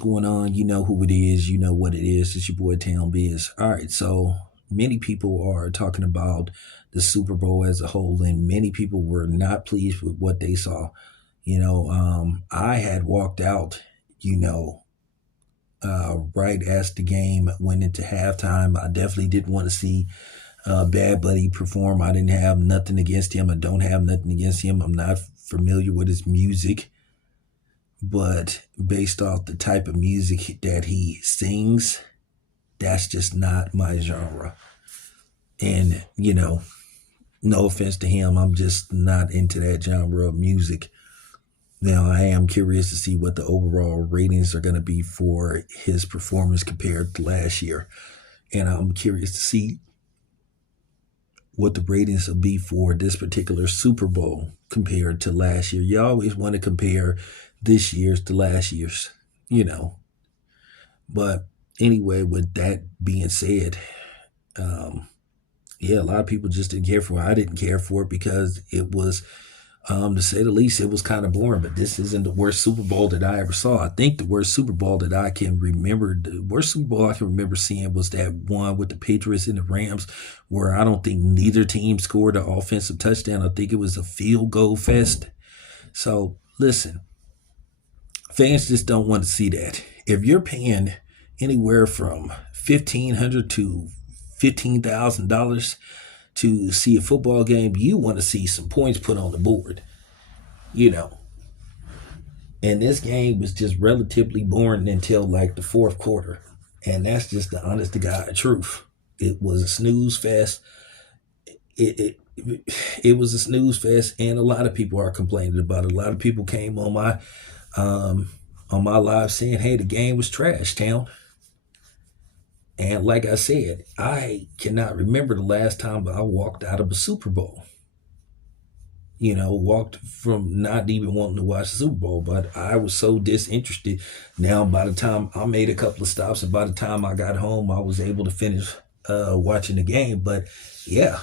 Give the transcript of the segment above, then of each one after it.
going on? You know who it is. You know what it is. It's your boy Town Biz. All right, so many people are talking about the Super Bowl as a whole, and many people were not pleased with what they saw. I had walked out, you know, right as the game went into halftime. I definitely didn't want to see Bad Buddy perform. I didn't have nothing against him. I don't have nothing against him. I'm not familiar with his music, but based off the type of music that he sings, that's just not my genre. And, no offense to him, I'm just not into that genre of music. Now, I am curious to see what the overall ratings are going to be for his performance compared to last year. And I'm curious to see what the ratings will be for this particular Super Bowl compared to last year. You always want to compare this year's to last year's, you know. But anyway, with that being said, a lot of people just didn't care for it. I didn't care for it because it was, to say the least, it was kind of boring. But this isn't the worst Super Bowl that I ever saw. I think the worst Super Bowl that I can remember, the worst Super Bowl I can remember seeing was that one with the Patriots and the Rams, where I don't think neither team scored an offensive touchdown. I think it was a field goal fest. So listen, fans just don't want to see that. If you're paying anywhere from $1,500 to $15,000 to see a football game, you want to see some points put on the board, And this game was just relatively boring until like the fourth quarter. And that's just the honest to God truth. It was a snooze fest. It was a snooze fest, and a lot of people are complaining about it. A lot of people came on my live saying, hey, the game was trash, Town. And like I said, I cannot remember the last time I walked out of a Super Bowl. Walked from not even wanting to watch the Super Bowl, but I was so disinterested. Now, by the time I made a couple of stops and by the time I got home, I was able to finish watching the game. But yeah,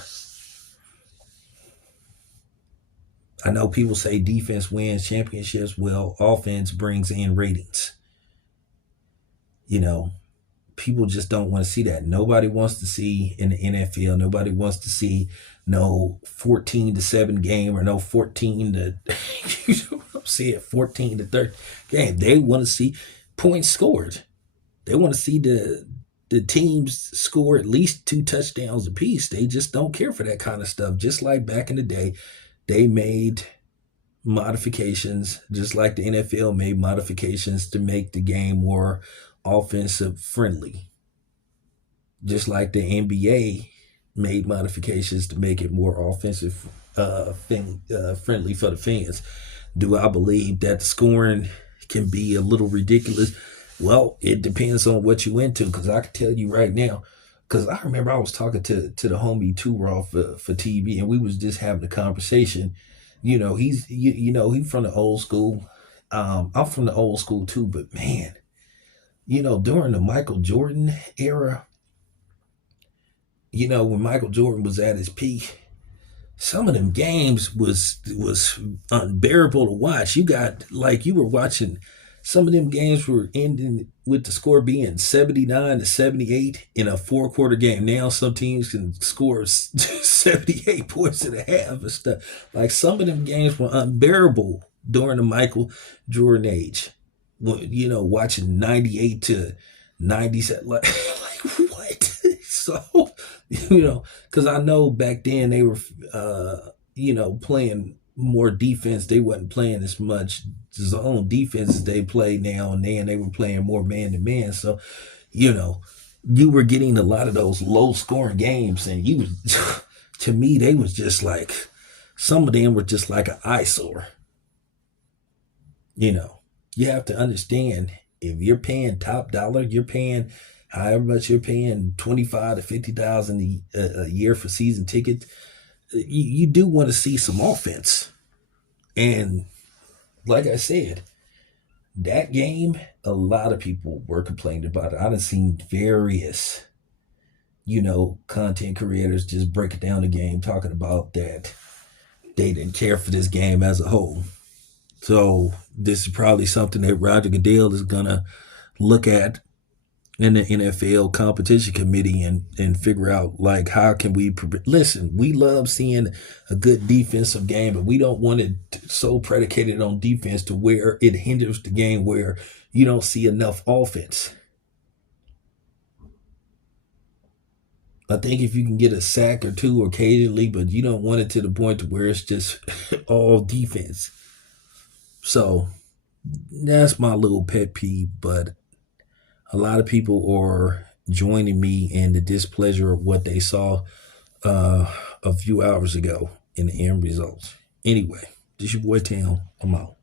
I know people say defense wins championships. Well, offense brings in ratings. People just don't want to see that. Nobody wants to see in the NFL. Nobody wants to see no 14-7 game or no 14 to, 14 to 30 game. They want to see points scored. They want to see the teams score at least 2 touchdowns apiece. They just don't care for that kind of stuff. Just like back in the day, they made modifications, just like the NFL made modifications to make the game more offensive friendly, just like the NBA made modifications to make it more offensive friendly for the fans. Do I believe that the scoring can be a little ridiculous? Well, it depends on what you into, because I can tell you right now, because I remember I was talking to the homie Too Raw for TV, and we was just having a conversation. He's from the old school. I'm from the old school too, but man, during the Michael Jordan era, when Michael Jordan was at his peak, some of them games was unbearable to watch. You were watching, some of them games were ending with the score being 79-78 in a 4-quarter game. Now some teams can score 78 points in a half and stuff. Like, some of them games were unbearable during the Michael Jordan age. Watching 98 to 97, like what? So, because I know back then they were, playing more defense. They wasn't playing as much zone defense as they play now and then. They were playing more man to man. So, you were getting a lot of those low scoring games, and to me, they was just like, some of them were just like an eyesore. You have to understand, if you're paying top dollar, you're paying however much you're paying, $25,000 to $50,000 a year for season tickets. You do want to see some offense. And like I said, that game, a lot of people were complaining about it. I've seen various, content creators just breaking down the game, talking about that they didn't care for this game as a whole. So this is probably something that Roger Goodell is gonna look at in the NFL competition committee and figure out like how can we listen. We love seeing a good defensive game, but we don't want it so predicated on defense to where it hinders the game, where you don't see enough offense. I think if you can get a sack or two occasionally, but you don't want it to the point to where it's just all defense. So that's my little pet peeve, but a lot of people are joining me in the displeasure of what they saw a few hours ago in the end results. Anyway, this your boy Tam. I'm out.